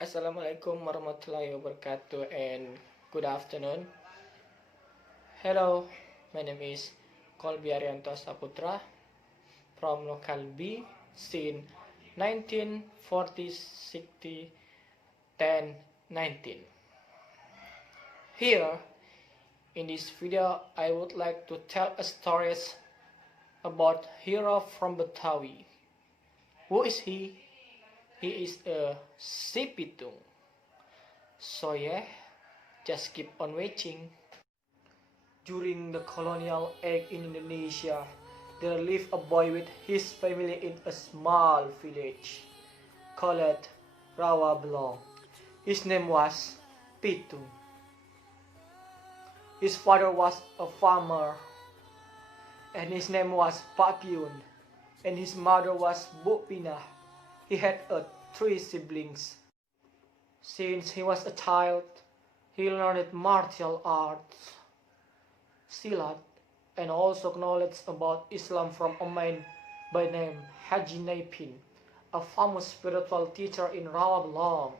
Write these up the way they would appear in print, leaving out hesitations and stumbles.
Assalamualaikum warahmatullahi wabarakatuh and good afternoon. Hello, my name is Arianto Saputra from local B, scene 1940 60 10 19. Here in this video I would like to tell a story about hero from Betawi. Who is he? He is a si Pitung. So yeah, just keep on watching. During the colonial age in Indonesia, there lived a boy with his family in a small village called Rawabelong. His name was Pitung. His father was a farmer, and his name was Papiun, and his mother was Bupina. He had three siblings. Since he was a child, he learned martial arts, silat, and also knowledge about Islam from a man by name Haji Naipin, a famous spiritual teacher in Rawabelong.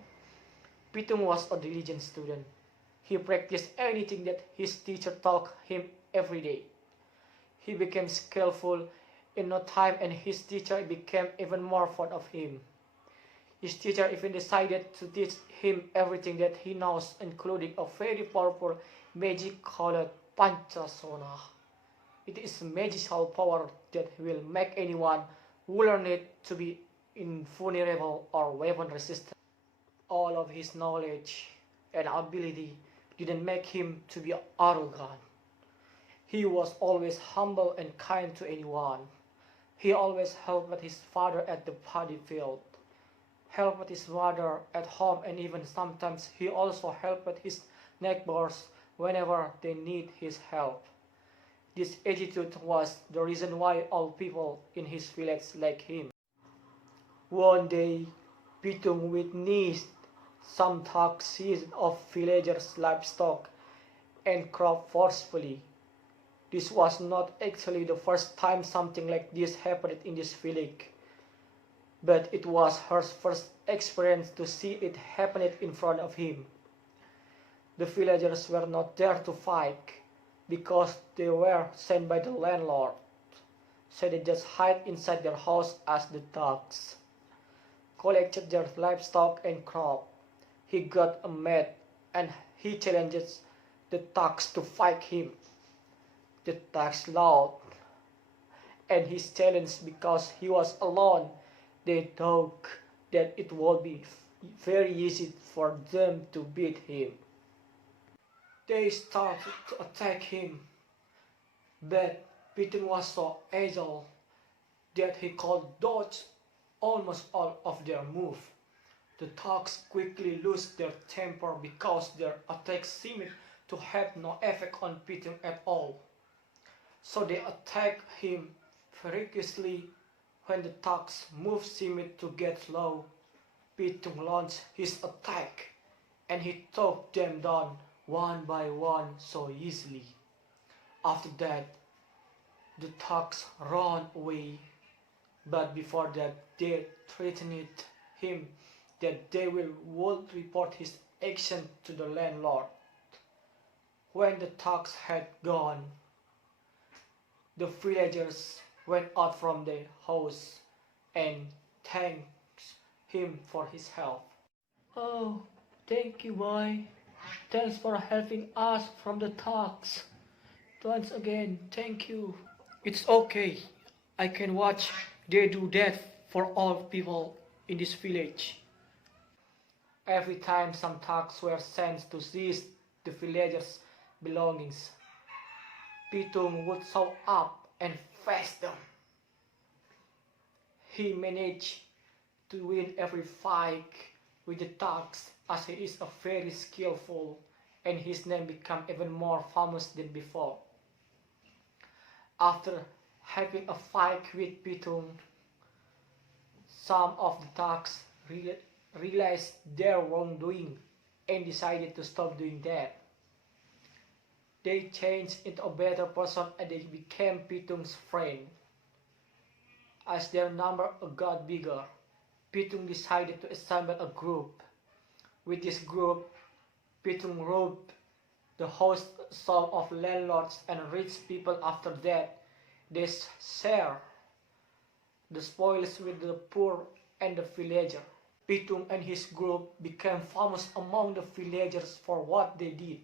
Pitung was a diligent student. He practiced anything that his teacher taught him every day. He became skillful in no time, and his teacher became even more fond of him. His teacher even decided to teach him everything that he knows, including a very powerful magic called Pancasona. It is a magical power that will make anyone who learn it to be invulnerable or weapon resistant. All of his knowledge and ability didn't make him to be arrogant. He was always humble and kind to anyone. He always helped his father at the paddy field, helped his mother at home, and even sometimes he also helped his neighbors whenever they need his help. This attitude was the reason why all people in his village liked him. One day, Pitung witnessed some thugs seize of villagers' livestock and crop forcefully. This was not actually the first time something like this happened in this village, but it was her first experience to see it happening in front of him. The villagers were not there to fight because they were sent by the landlord, so they just hid inside their house as the thugs collected their livestock and crop. He got mad and he challenges the thugs to fight him. The thugs laughed, and he challenged because he was alone. They thought that it would be very easy for them to beat him. They started to attack him, but Pitung was so agile that he could dodge almost all of their moves. The thugs quickly lost their temper because their attacks seemed to have no effect on Pitung at all. So they attacked him ferociously. When the thugs' moves seemed to get slow, Pitung launched his attack, and he took them down one by one so easily. After that, the thugs ran away, but before that they threatened him that they would report his action to the landlord. When the thugs had gone, the villagers went out from their house and thanked him for his help. Oh, thank you, boy. Thanks for helping us from the thugs. Once again, thank you. It's okay. I can watch they do that for all people in this village. Every time some thugs were sent to seize the villagers' belongings, Pitung would show up and face them. He managed to win every fight with the thugs as he is very skillful, and his name became even more famous than before. After having a fight with Pitung, some of the thugs realized their wrongdoing and decided to stop doing that. They changed into a better person and they became Pitung's friend. As their number got bigger, Pitung decided to assemble a group. With this group, PITUNG robbed the host some of landlords and rich people. After that, they share the spoils with the poor and the villager. PITUNG and his group became famous among the villagers for what they did.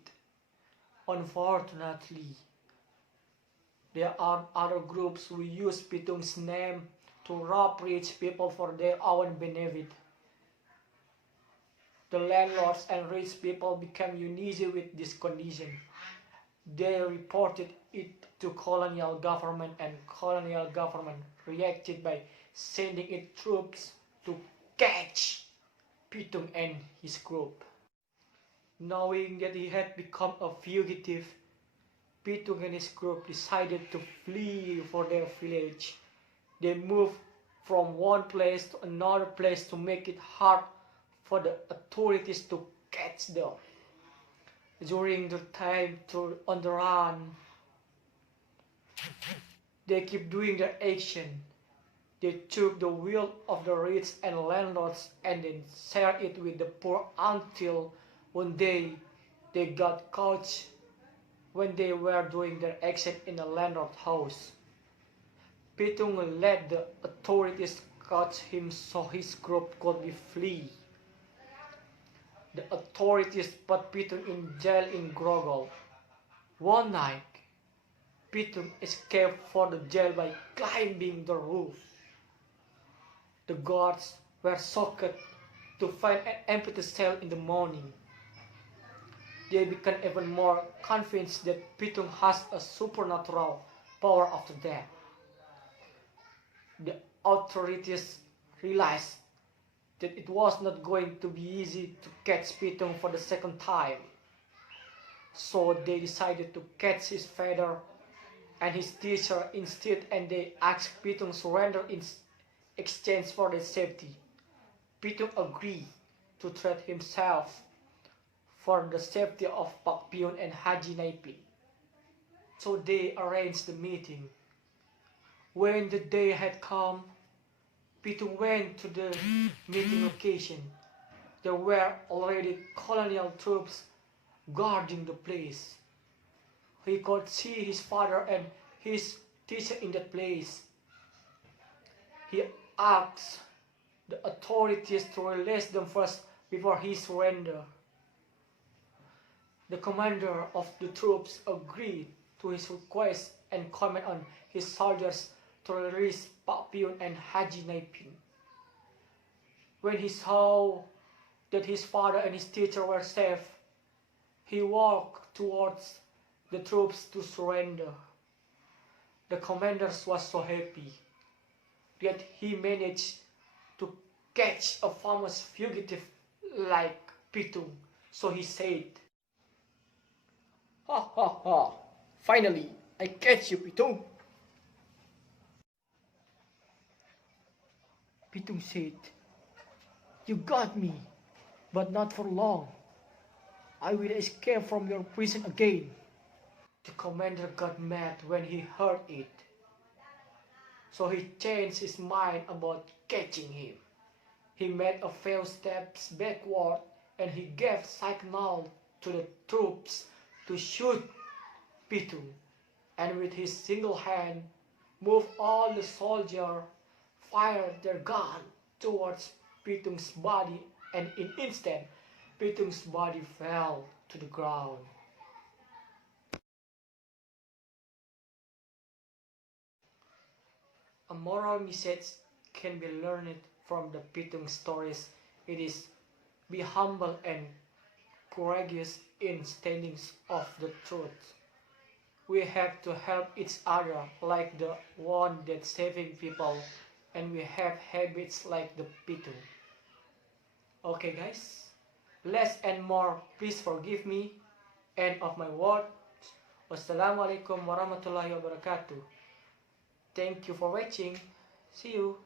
Unfortunately, there are other groups who use PITUNG's name to rob rich people for their own benefit. The landlords and rich people became uneasy with this condition. They reported it to colonial government, and colonial government reacted by sending its troops to catch PITUNG and his group. Knowing that he had become a fugitive, PITUNG and his group decided to flee for their village. They moved from one place to another place to make it hard for the authorities to catch them. During the time on the run, they keep doing their action. They took the wealth of the rich and landlords and then shared it with the poor until one day they got caught when they were doing their action in a landlord's house. PITUNG let the authorities catch him so his group could be flee. The authorities put PITUNG in jail in Grogol. One night, PITUNG escaped from the jail by climbing the roof. The guards were shocked to find an empty cell in the morning. They became even more convinced that PITUNG has a supernatural power after death. The authorities realized that it was not going to be easy to catch PITUNG for the second time. So they decided to catch his father and his teacher instead, and they asked PITUNG to surrender in exchange for their safety. PITUNG agreed to trade himself for the safety of Pak Piun and Haji Naipin. So they arranged the meeting. When the day had come, PITUNG went to the meeting location. There were already colonial troops guarding the place. He could see his father and his teacher in that place. He asked the authorities to release them first before he surrendered. The commander of the troops agreed to his request and commanded on his soldiers to release Pak Piun and Haji Naipin. When he saw that his father and his teacher were safe, he walked towards the troops to surrender. The commander was so happy that he managed to catch a famous fugitive like PITUNG. So he said, "Ha ha ha! Finally, I catch you, PITUNG." PITUNG said, "You got me, but not for long. I will escape from your prison again." The commander got mad when he heard it. So he changed his mind about catching him. He made a few steps backward and he gave signal to the troops to shoot PITUNG, and with his single hand moved all the soldiers fired their gun towards PITUNG's body, and in an instant PITUNG's body fell to the ground. A moral message can be learned from the PITUNG stories. It is, be humble and courageous in standing of the truth. We have to help each other like the one that's saving people, and we have habits like the PITUNG. Okay guys, less and more, please forgive me. End of my words. Wassalamualaikum warahmatullahi wabarakatuh. Thank you for watching. See you.